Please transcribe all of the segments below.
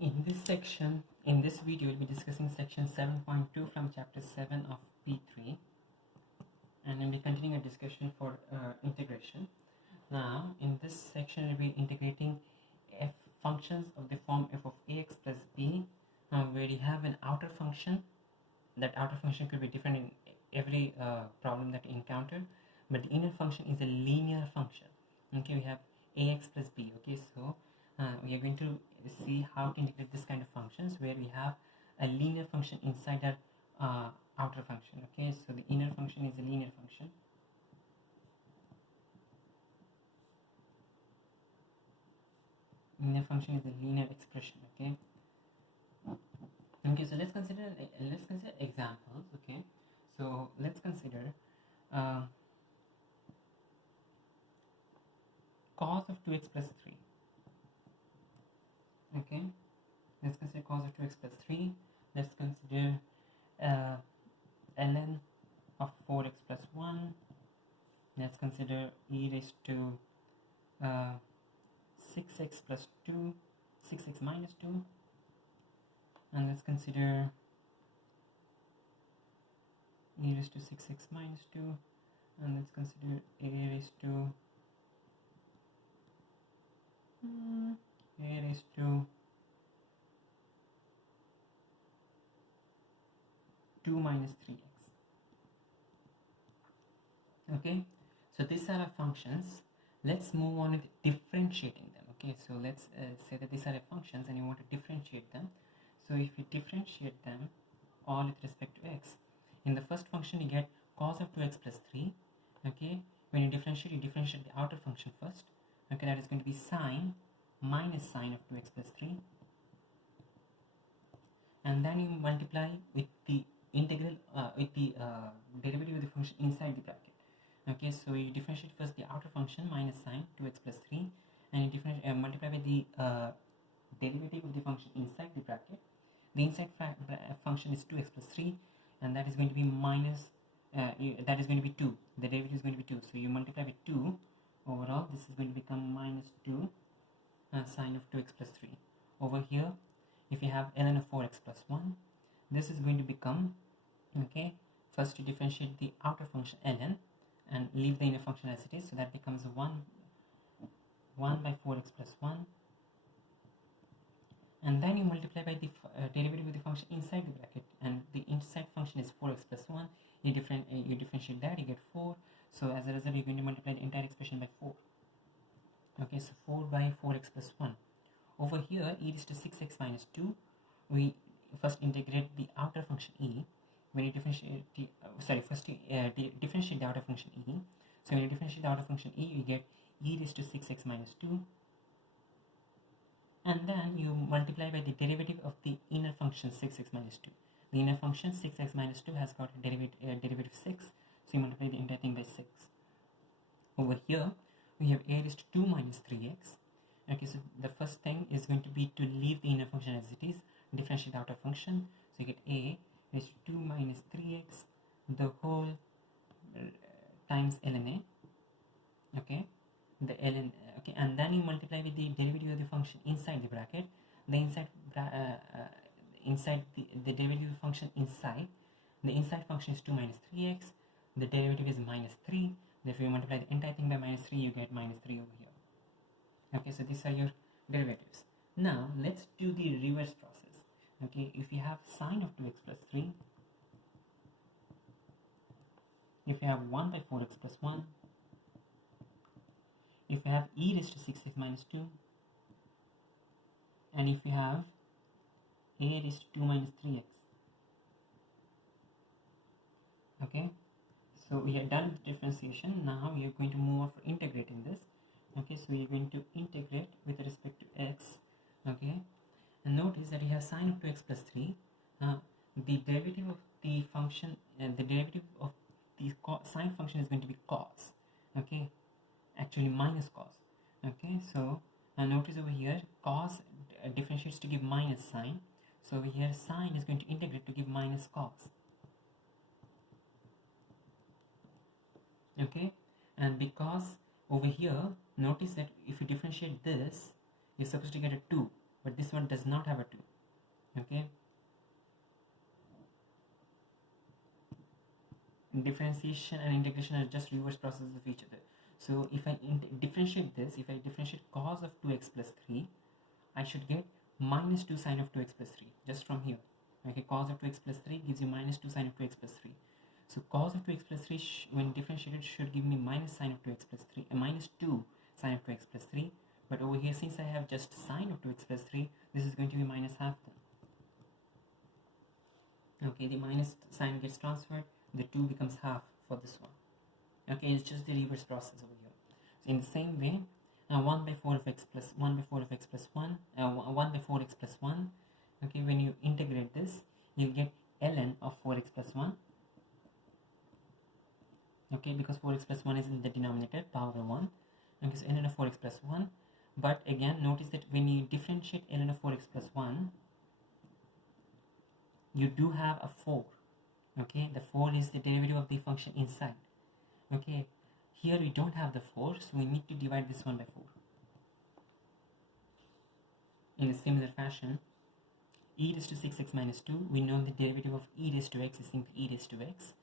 In this video, we'll be discussing section 7.2 from chapter 7 of P3, and we'll be continuing a discussion for integration. Now, in this section, we'll be integrating f functions of the form f of ax plus b, where you have an outer function. That outer function could be different in every problem that you encounter, but the inner function is a linear function. Okay, we have ax plus b. Okay, so we are going to see how to integrate this kind of functions where we have a linear function inside our outer function. Okay, so the inner function is a linear function. Linear function is a linear expression. Okay. Okay, so let's consider examples. Okay, so let's consider cos of 2x plus 3. Okay, let's consider cos of 2x plus 3. Let's consider ln of 4x plus 1. Let's consider e raised to 6x plus 2, 6x minus 2. And let's consider e raised to 6x minus 2. And let's consider a raised to 2 minus 3x. Okay, so these are our functions. Let's move on with differentiating them. Okay, so let's say that these are our functions and you want to differentiate them. So if you differentiate them all with respect to x, in the first function you get cos of 2x plus 3. Okay, when you differentiate the outer function first. Okay, that is going to be sine minus sine of 2x plus 3, and then you multiply with the integral with the derivative of the function inside the bracket. Okay, so you differentiate first the outer function minus sine 2x plus 3, and you multiply with the derivative of the function inside the bracket. The inside function is 2x plus 3, and that is going to be minus that is going to be 2. The derivative is going to be 2, so you multiply with 2. Overall, this is going to become minus 2 sine of 2x plus 3. Over here, if you have ln of 4x plus 1, this is going to become, okay, first you differentiate the outer function ln and leave the inner function as it is, so that becomes 1 by 4x plus 1, and then you multiply by the derivative of the function inside the bracket, and the inside function is 4x plus 1. You differentiate that, you get 4. So as a result, you're going to multiply the entire expression by 4. Okay, so 4 by 4x plus 1. Over here, e raised to 6x minus 2. We first integrate the outer function e. When you differentiate the differentiate the outer function e. So when you differentiate the outer function e, you get e raised to 6x minus 2. And then you multiply by the derivative of the inner function 6x minus 2. The inner function 6x minus 2 has got a derivative 6. So you multiply the entire thing by 6. Over here, we have a raised to 2 minus 3x. Okay, so the first thing is going to be to leave the inner function as it is, differentiate the outer function. So you get a raised to 2 minus 3x, the whole times ln a. Okay, the ln. Okay, and then you multiply with the derivative of the function inside the bracket. The inside the derivative of the function inside. The inside function is 2 minus 3x. The derivative is minus 3. Therefore, you multiply the entire thing by minus 3, you get minus 3 over here. Okay, so these are your derivatives. Now, let's do the reverse process. Okay, if you have sine of 2x plus 3, if you have 1 by 4x plus 1, if you have e raised to 6x minus 2, and if you have a raised to 2 minus 3x. Okay, so we have done differentiation. Now we are going to move on for integrating this. Okay, so we are going to integrate with respect to x. Okay, and notice that we have sine of 2x plus 3. The derivative of the function, the derivative of the sine function is going to be cos. Okay, actually minus cos. Okay, so notice over here cos differentiates to give minus sine. So over here sine is going to integrate to give minus cos. Okay, and because over here notice that if you differentiate this, you're supposed to get a 2, but this one does not have a 2. Okay, differentiation and integration are just reverse processes of each other. So if I differentiate this, if I differentiate cos of 2x plus 3, I should get minus 2 sine of 2x plus 3 just from here. Okay, cos of 2x plus 3 gives you minus 2 sine of 2x plus 3. So cos of 2x plus 3 when differentiated should give me minus sine of 2x plus 3, minus 2 sine of 2x plus 3. But over here, since I have just sine of 2x plus 3, this is going to be minus half then. Okay, the minus sign gets transferred, the 2 becomes half for this one. Okay, it's just the reverse process over here. So in the same way, 1 by 4 of x plus 1 by 4 of x plus 1, 1 by 4x plus 1. Okay, when you integrate this, you get ln of 4x plus 1. Okay, because 4x plus 1 is in the denominator, power 1. Okay, so ln of 4x plus 1. But again, notice that when you differentiate ln of 4x plus 1, you do have a 4. Okay, the 4 is the derivative of the function inside. Okay, here we don't have the 4, so we need to divide this one by 4. In a similar fashion, e raised to 6x minus 2, we know the derivative of e raised to x is simply e raised to x,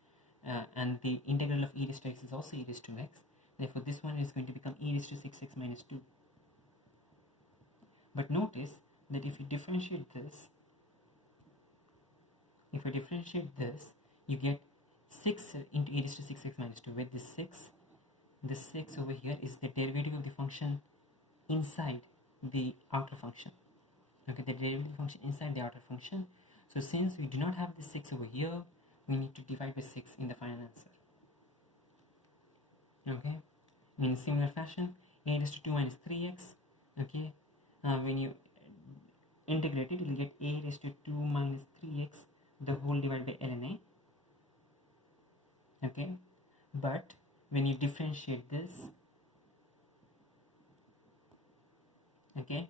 and the integral of e raised to x is also e raised to x. Therefore, this one is going to become e raised to 6x minus 2. But notice that if you differentiate this, you get 6 into e raised to 6x minus 2, where this 6 over here is the derivative of the function inside the outer function. Okay, the derivative of the function inside the outer function. So since we do not have the 6 over here, we need to divide by 6 in the final answer. Okay, in a similar fashion, a raised to 2 minus 3x. Okay, when you integrate it, you will get a raised to 2 minus 3x the whole divided by ln a. Okay, but when you differentiate this, okay,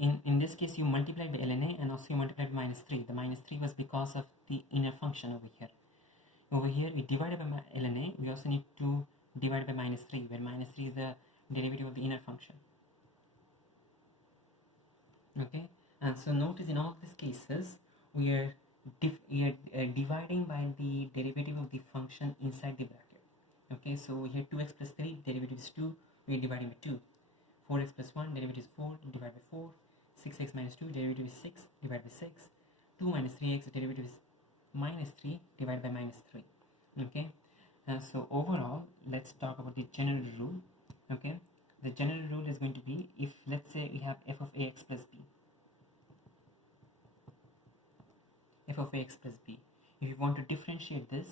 in this case you multiplied by ln a and also you multiplied by minus 3. The minus 3 was because of the inner function over here. Over here we divided by ln a, we also need to divide by minus 3, where minus 3 is the derivative of the inner function. Okay, and so notice in all these cases we are dividing by the derivative of the function inside the bracket. Okay, so here 2x plus 3, derivative is 2, we are dividing by 2. 4x plus 1, derivative is 4, divide by 4. 6x minus 2, derivative is 6, divide by 6. 2 minus 3x, derivative is minus 3, divide by minus 3. Okay, and so overall, let's talk about the general rule. Okay, the general rule is going to be, if let's say we have f of ax plus b, f of ax plus b, if you want to differentiate this,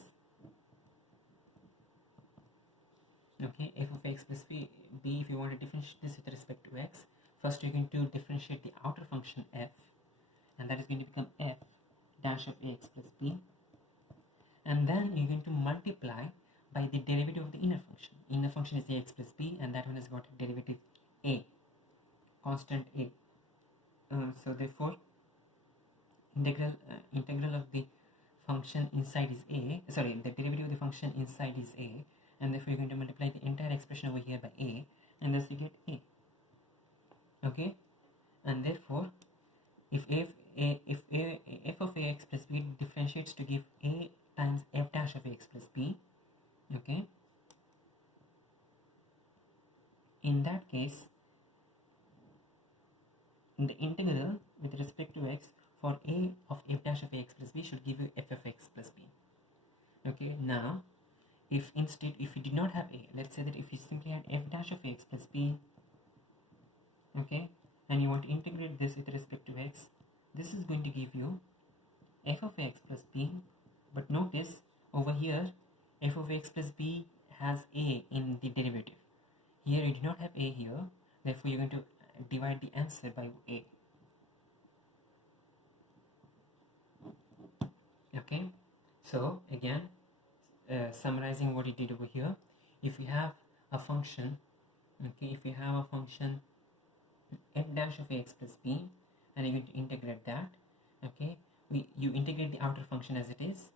okay, f of x plus b, if you want to differentiate this with respect to x, first you're going to differentiate the outer function f, and that is going to become f dash of ax plus b, and then you're going to multiply by the derivative of the inner function. Inner function is ax plus b, and that one has got a derivative a, constant a. So therefore, integral of the function inside is a, sorry, the derivative of the function inside is a, and therefore you're going to multiply the entire expression over here by a, and thus you get a. Okay, and therefore if f of ax plus b differentiates to give a times f dash of ax plus b, okay, in that case, in the integral with respect to x for a of f dash of ax plus b should give you f of x plus b. Okay, now if instead, if you did not have a, let's say that if you simply had f dash of ax plus b, okay, and you want to integrate this with respect to x, this is going to give you f of x plus b, but notice over here f of x plus b has a in the derivative. Here you do not have a here, therefore you're going to divide the answer by a. Okay, so again, summarizing what you did over here, if you have a function, okay, if you have a function f dash of ax plus b, and you're going to integrate that, okay, you integrate the outer function as it is,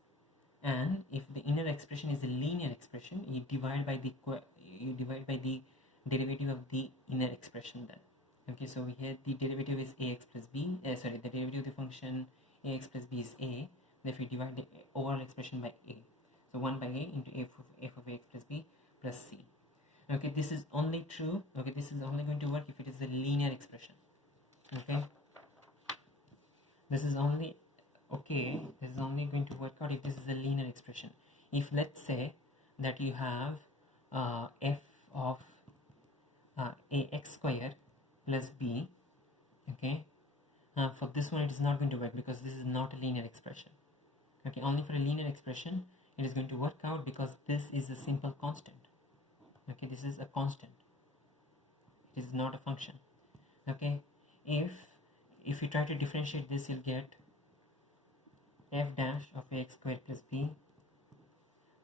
and if the inner expression is a linear expression, you divide by the derivative of the inner expression then. Okay, so we had the derivative is ax plus b, sorry, the derivative of the function ax plus b is a. If we divide the overall expression by a, so 1 by a into f of ax plus b plus c. Okay, this is only true, okay, this is only going to work if it is a linear expression. Okay, this is only going to work out if this is a linear expression. If let's say that you have f of ax square plus b, okay, for this one it is not going to work because this is not a linear expression. Okay, only for a linear expression it is going to work out because this is a simple constant. Okay, this is a constant, it is not a function. Okay, if you try to differentiate this, you'll get f dash of ax square plus b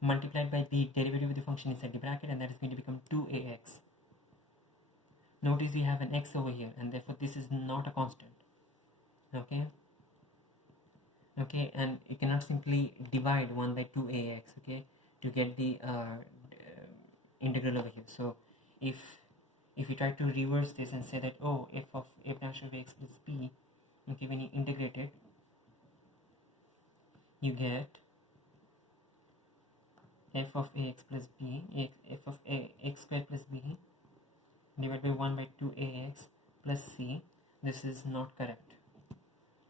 multiplied by the derivative of the function inside the bracket, and that is going to become 2ax. Notice we have an x over here, and therefore this is not a constant. Okay, and you cannot simply divide 1 by 2ax, okay, to get the integral over here. So if you try to reverse this and say that, oh, f dash of x plus b, okay, when you integrate it, you get f of ax plus b, f of x square plus b divided by 1 by 2ax plus c. This is not correct.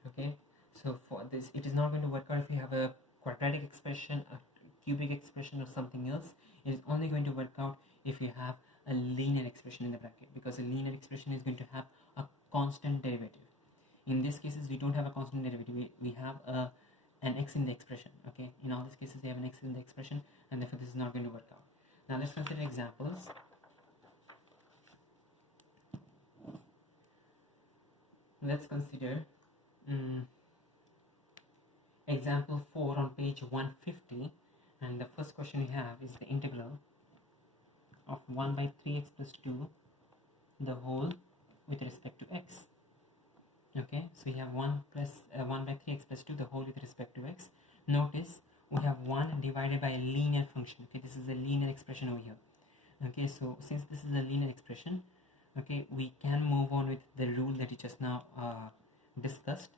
Okay, so for this it is not going to work out if you have a quadratic expression, a cubic expression, or something else. It is only going to work out if you have a linear expression in the bracket, because a linear expression is going to have a constant derivative. In these cases we don't have a constant derivative, we have an x in the expression. Okay, in all these cases we have an x in the expression, and therefore this is not going to work out. Now let's consider examples. Let's consider example 4 on page 150, and the first question we have is the integral of 1 by 3x plus 2 the whole with respect to x. Okay, so we have 1 by 3x plus 2 the whole with respect to x. Notice we have 1 divided by a linear function. Okay, this is a linear expression over here. Okay, so since this is a linear expression, okay, we can move on with the rule that we just now discussed.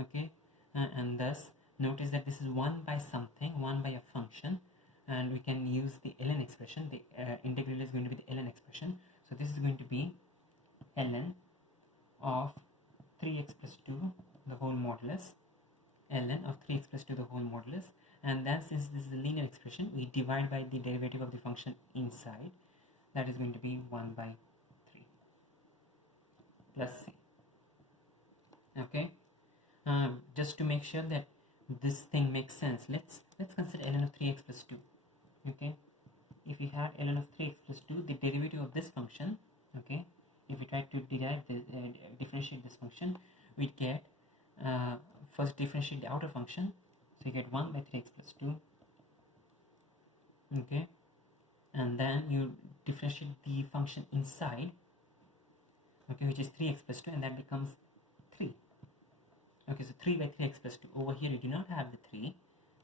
Okay, and thus notice that this is 1 by something, 1 by a function, and we can use the ln expression. The integral is going to be the ln expression. So this is going to be ln of 3x plus 2 the whole modulus, ln of 3x plus 2 the whole modulus, and then since this is a linear expression, we divide by the derivative of the function inside. That is going to be 1 by 3 plus c. Okay, just to make sure that this thing makes sense, let's consider ln of 3x plus 2. Okay, if we had ln of 3x plus 2, the derivative of this function, okay, if we try to differentiate this function, we get first differentiate the outer function, so you get 1 by 3x plus 2. Okay, and then you differentiate the function inside, okay, which is 3x plus 2, and that becomes 3. Okay, so 3 by 3x plus 2. Over here you do not have the 3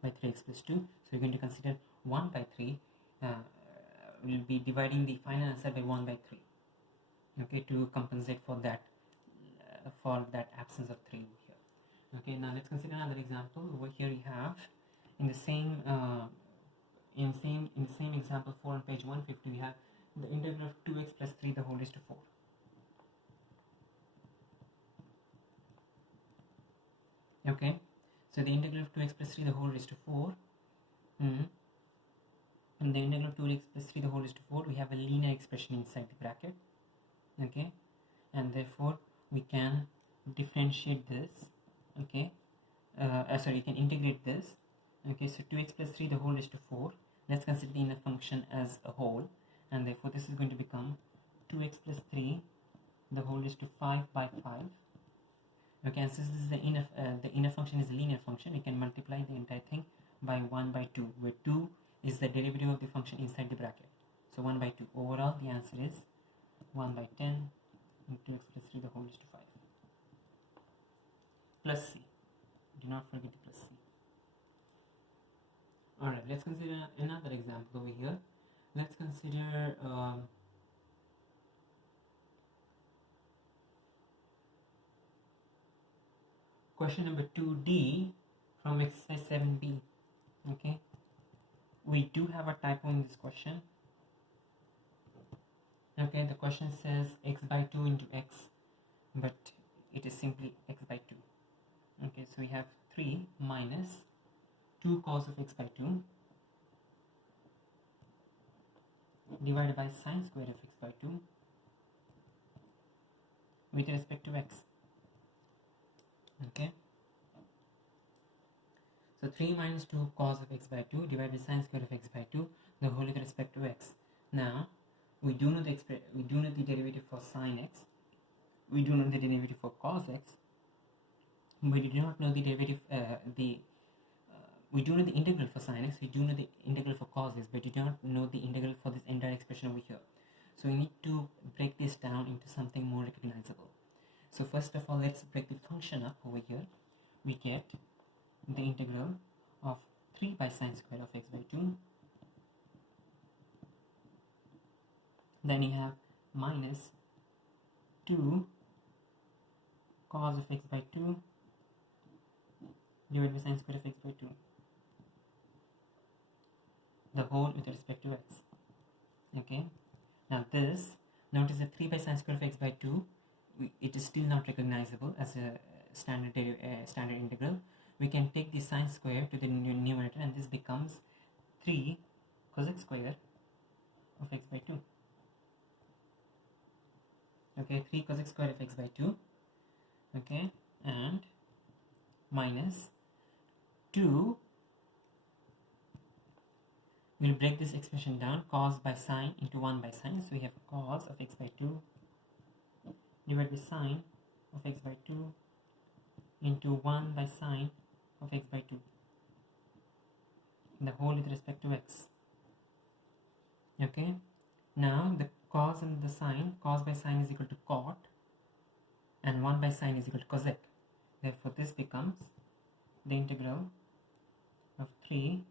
by 3x plus 2, so you're going to consider 1 by 3. We'll be dividing the final answer by 1 by 3, okay, to compensate for that absence of 3 over here. Okay, now let's consider another example. Over here we have in the same example 4 on page 150, we have the integral of 2x plus 3 the whole raised to 4. Okay, so the integral of 2x plus 3 the whole raised to 4, and the integral of 2x plus 3 the whole raised to 4, we have a linear expression inside the bracket. Okay, and therefore we can differentiate this. Okay, you can integrate this. Okay, so 2x plus 3 the whole raised to 4, let's consider the inner function as a whole, and therefore this is going to become 2x plus 3 the whole raised to 5 by 5. Okay, and since this is the inner function is a linear function, we can multiply the entire thing by 1 by 2, where 2 is the derivative of the function inside the bracket. So 1 by 2. Overall the answer is 1 by 10 into 2x plus 3 the whole raised to 5 plus c. Do not forget the plus c. Alright, let's consider another example over here. Let's consider question number 2D from exercise 7B. Okay, we do have a typo in this question. Okay, the question says x by 2 into x, but it is simply x by 2. Okay, so we have 3 minus 2 cos of x by 2 divided by sine square of x by 2 with respect to x. Okay, so 3 minus 2 cos of x by 2 divided by sine square of x by 2, the whole with respect to x. Now we do know the derivative for sine x, we do know the derivative for cos x, we do not know the derivative we do know the integral for sine x, we do know the integral for cos x, but we do not know the integral for this entire expression over here. So we need to break this down into something more recognizable. So first of all, let's break the function up over here. We get the integral of 3 by sine square of x by 2. Then you have minus 2 cos of x by 2 divided by sine square of x by 2, the whole with respect to x. Okay, now this, notice that 3 by sine square of x by 2, it is still not recognizable as a standard integral. We can take the sine square to the numerator, and this becomes 3 cos x square of x by 2. Okay, 3 cos x square of x by 2. Okay, and minus 2, we'll break this expression down, cos by sine into 1 by sine. So we have cos of x by 2 divided by sine of x by 2 into 1 by sine of x by 2, the whole with respect to x. Okay, now the cos and the sine, cos by sine is equal to cot, and 1 by sine is equal to cosec. Therefore this becomes the integral of 3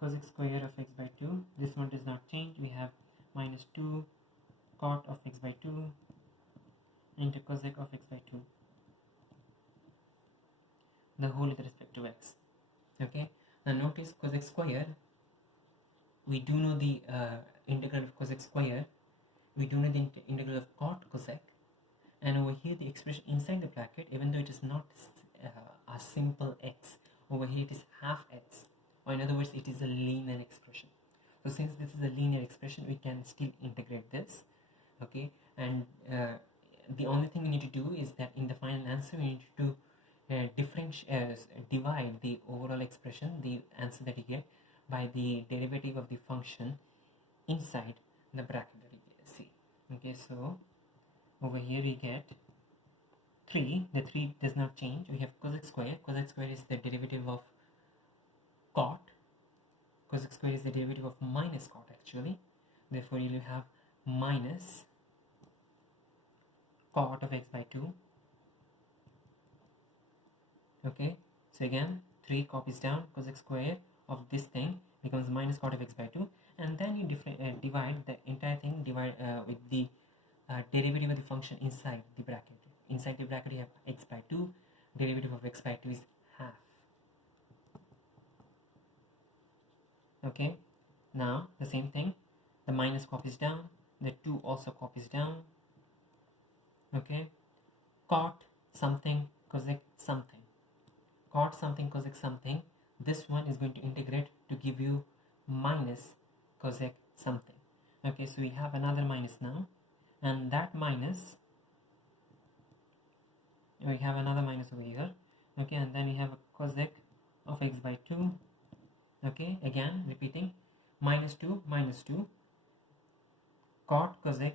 cos x square of x by 2. This one does not change. We have minus 2 cot of x by 2 into cosec of x by 2, the whole with respect to x. Okay, now notice cos x square, we do know the integral of cos x square, we do know the integral of cot cosec, and over here the expression inside the bracket, even though it is not a simple x, over here it is half x, or in other words it is a linear expression. So since this is a linear expression, we can still integrate this. Okay, and the only thing we need to do is that in the final answer we need to divide the overall expression, the answer that you get, by the derivative of the function inside the bracket that you see. Okay, so over here we get 3, the 3 does not change. We have cos x square is the derivative of cot, cos x square is the derivative of minus cot actually, therefore you will have minus cot of x by 2. Okay, so again 3 copies down, cos x square of this thing becomes minus cot of x by 2, and then you divide the entire thing with the derivative of the function inside the bracket. Inside the bracket you have x by 2, derivative of x by 2 is half. Okay, now the same thing, the minus copies down, the 2 also copies down. Okay, cot something cosec something, cot something cosec something, this one is going to integrate to give you minus cosec something. Okay, so we have another minus now, and that minus, we have another minus over here. Okay, and then we have a cosec of x by 2. Okay, again repeating, minus 2 minus 2, cot cosec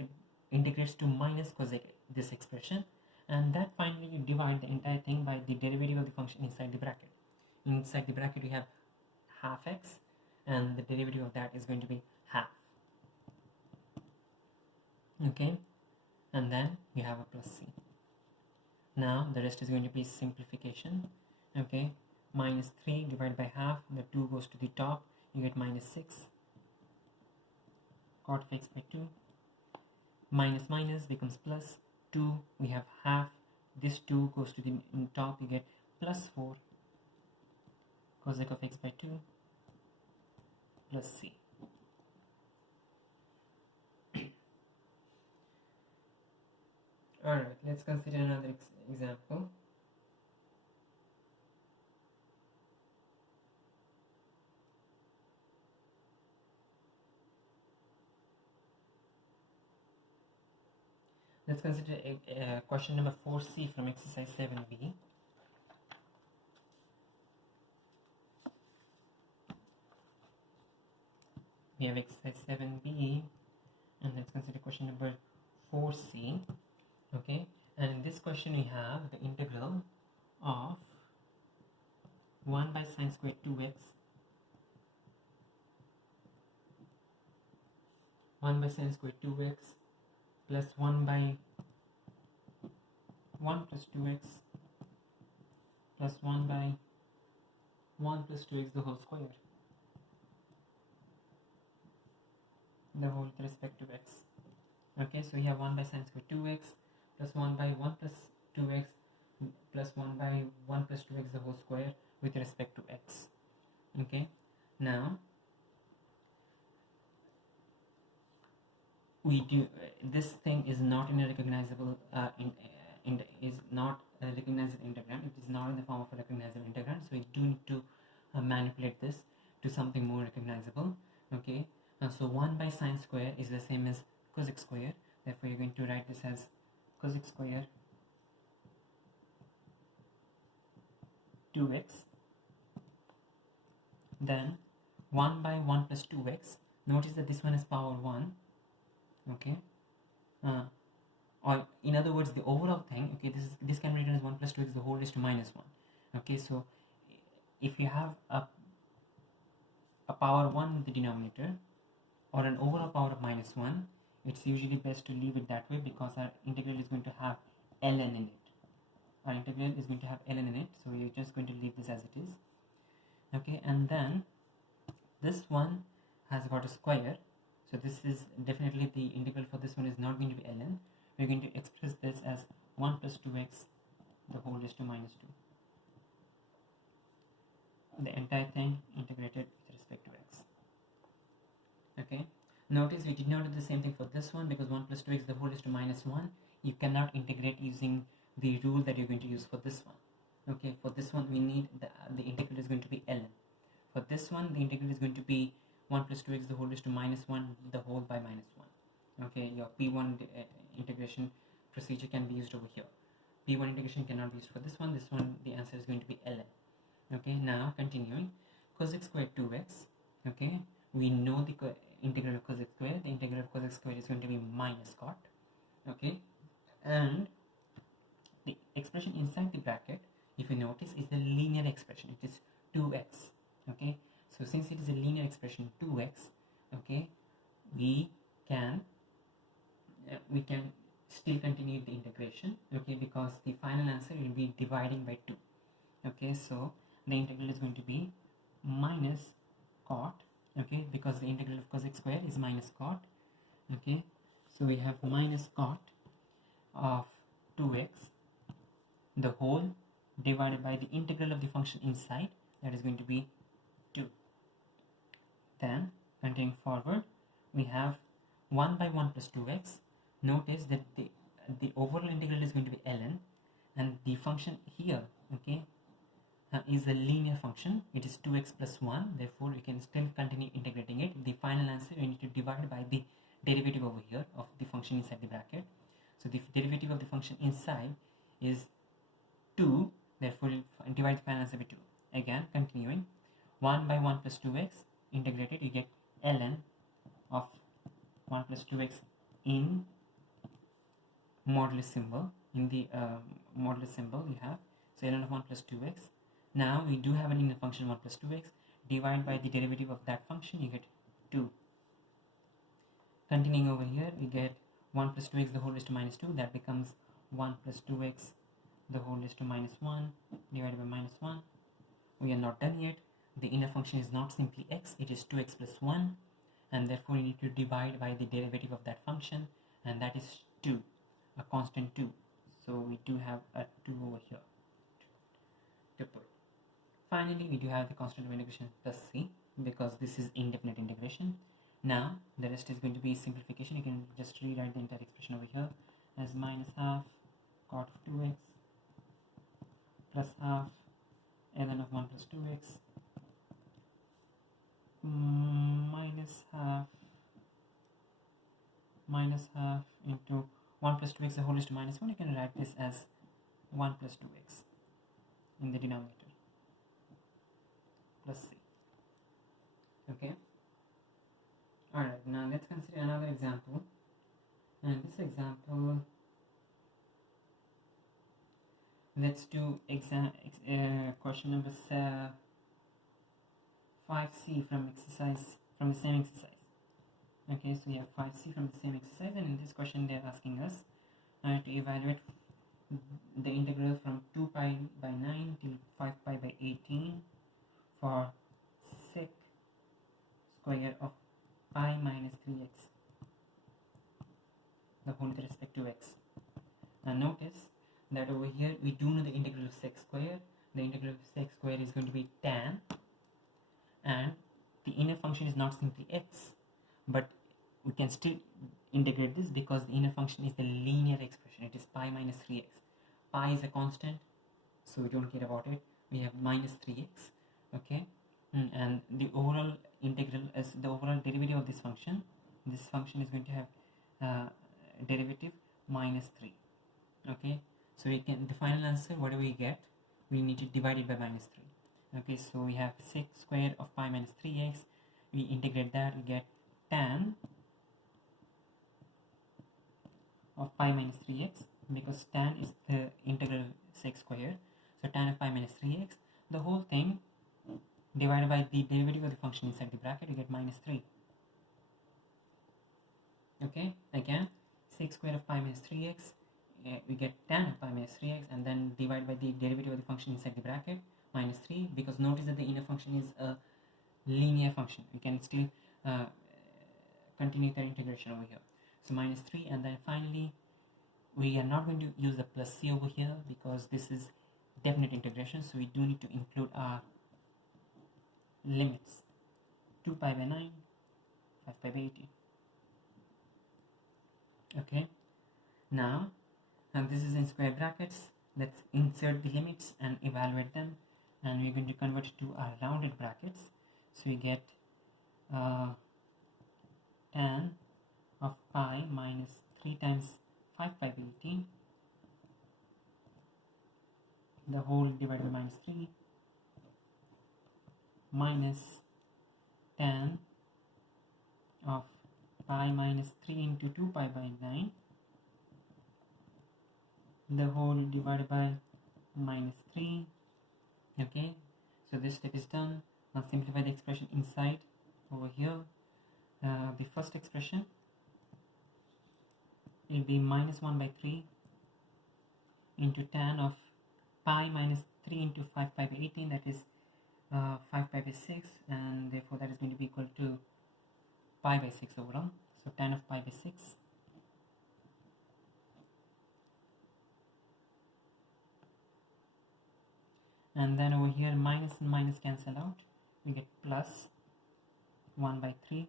integrates to minus cosec this expression, and that finally you divide the entire thing by the derivative of the function inside the bracket. Inside the bracket we have half x, and the derivative of that is going to be half. Okay, and then we have a plus c. Now the rest is going to be simplification. Okay, minus 3 divided by half, the 2 goes to the top, you get minus 6 cot of x by 2, minus becomes plus 2, we have half, this 2 goes to the top, you get plus 4 cosec of x by 2 plus c. Alright, let's consider another example. Let's consider question number 4c from exercise 7b. We have exercise 7b, and let's consider question number 4c. Okay, and in this question we have the integral of 1 by sine squared 2x 1 by sine squared 2x plus 1 by 1 plus 2x plus 1 by 1 plus 2x the whole square, the whole with respect to x. Okay, so we have 1 by sine squared 2x plus 1 by 1 plus 2x plus 1 by 1 plus 2x the whole square with respect to x. Okay, now we do this thing is not in a recognizable is not a recognizable integrand. It is not in the form of a recognizable integrand, so we do need to manipulate this to something more recognizable. Okay, so 1 by sine square is the same as cosec square, therefore you're going to write this as cosec square 2x, then 1 by 1 plus 2x. Notice that this one is power 1. Okay, or in other words the overall thing, okay, this can be written as 1 plus 2x the whole raised to minus 1. Okay, so if you have a power 1 in the denominator or an overall power of minus 1, it's usually best to leave it that way because our integral is going to have ln in it. Our integral is going to have ln in it, so you're just going to leave this as it is. Okay, and then this one has got a square, so this is definitely the integral for this one is not going to be ln. We're going to express this as 1 plus 2x the whole raised to minus 2, the entire thing integrated with respect to x. Okay, notice we did not do the same thing for this one because 1 plus 2x the whole raised to minus 1 you cannot integrate using the rule that you're going to use for this one. Okay, for this one we need the integral is going to be ln. For this one the integral is going to be 1 plus 2x the whole raised to minus 1 the whole by minus 1. Okay, your p1 integration procedure can be used over here. P1 integration cannot be used for this one. This one the answer is going to be ln. Okay, now continuing, cosec squared 2x. Okay, we know the integral of cosec square. The integral of cosec square is going to be minus cot. Okay, and the expression inside the bracket, if you notice, is the linear expression. It is 2x. Okay, so since it is a linear expression 2x, okay, we can still continue the integration. Okay, because the final answer will be dividing by 2. Okay, so the integral is going to be minus cot. Okay, because the integral of cosec square is minus cot. Okay, so we have minus cot of 2x the whole divided by the integral of the function inside, that is going to be 2. Then continuing forward, we have 1 by 1 plus 2x. Notice that the overall integral is going to be ln, and the function here, okay, is a linear function. It is 2x plus 1, therefore we can still continue integrating it. The final answer we need to divide by the derivative over here of the function inside the bracket. So the derivative of the function inside is 2, therefore we'll divide the final answer by 2. Again continuing, 1 by 1 plus 2x integrated, you get ln of 1 plus 2x in modulus symbol. In the modulus symbol you have, so ln of 1 plus 2x. Now we do have an inner function 1 plus 2x, divide by the derivative of that function, you get 2. Continuing over here, we get 1 plus 2x the whole raised to minus 2, that becomes 1 plus 2x the whole raised to minus 1 divided by minus 1. We are not done yet. The inner function is not simply x, it is 2x plus 1, and therefore we need to divide by the derivative of that function, and that is 2, a constant 2. So we do have a 2 over here. finally we do have the constant of integration plus c, because this is indefinite integration. Now the rest is going to be simplification. You can just rewrite the entire expression over here as minus half cot of 2x plus half ln of 1 plus 2x minus half into 1 plus 2x the whole is to minus 1. You can write this as 1 plus 2x in the denominator plus c. Okay. Alright, now let's consider another example. And this example, let's do question number 5c from the same exercise. Okay, so we have 5c from the same exercise, and in this question they are asking us to evaluate the integral from 2 pi by 9 till 5 pi by 18 for sec square of pi minus 3x, the whole with respect to x. Now notice that over here we do know the integral of sec square. The integral of sec square is going to be tan, and the inner function is not simply x, but we can still integrate this because the inner function is the linear expression. It is pi minus 3x. Pi is a constant, so we don't care about it. We have minus 3x, okay, and the overall integral is the overall derivative of this function. This function is going to have derivative minus 3. Okay, so we can, the final answer, whatever we get, we need to divide it by minus 3. Okay, so we have sec square of pi minus 3x. We integrate that, we get tan of pi minus 3x, because tan is the integral of sec square. So tan of pi minus 3x, the whole thing divided by the derivative of the function inside the bracket, you get minus 3. Okay, again, sec square of pi minus 3x, we get tan of pi minus 3x, and then divide by the derivative of the function inside the bracket, minus 3, because notice that the inner function is a linear function. We can still continue the integration over here. So minus 3, and then finally we are not going to use the plus c over here because this is definite integration, so we do need to include our limits. 2 pi by 9, 5 pi by 18. Okay, now, and this is in square brackets. Let's insert the limits and evaluate them, and we're going to convert it to our rounded brackets. So we get tan of pi minus 3 times 5 pi by 18, the whole divided by minus 3, minus tan of pi minus 3 into 2 pi by 9, the whole divided by minus 3. Okay, so this step is done. Now simplify the expression inside over here. The first expression will be minus 1 by 3 into tan of pi minus 3 into 5 pi by 18, that is 5 pi by 6, and therefore that is going to be equal to pi by 6 overall. So tan of pi by 6 and then over here minus and minus cancel out, we get plus 1 by 3,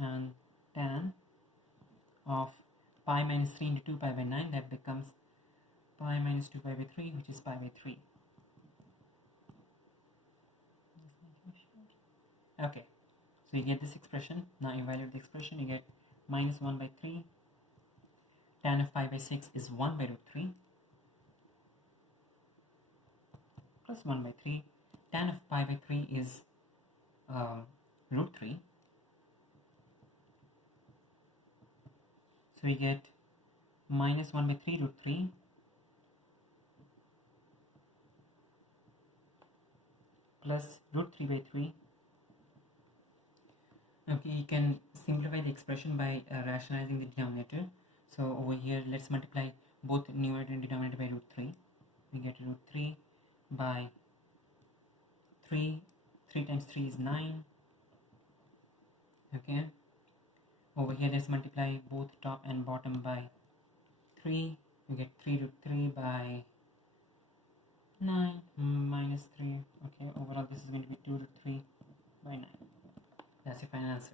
and tan of pi minus 3 into 2 pi by 9, that becomes pi minus 2 pi by 3, which is pi by 3. Okay, so you get this expression. Now evaluate the expression. You get minus 1 by 3, tan of pi by 6 is 1 by root 3, plus 1 by 3, tan of pi by 3 is root 3, so we get minus 1 by 3 root 3 plus root 3 by 3. Okay, you can simplify the expression by rationalizing the denominator. So over here, let's multiply both numerator and denominator by root 3. We get root 3 by 3. 3 times 3 is 9. Okay, over here let's multiply both top and bottom by 3. We get 3 root 3 by 9 minus 3. Okay, over this is going to be 2 root 3 by 9. That's your final answer.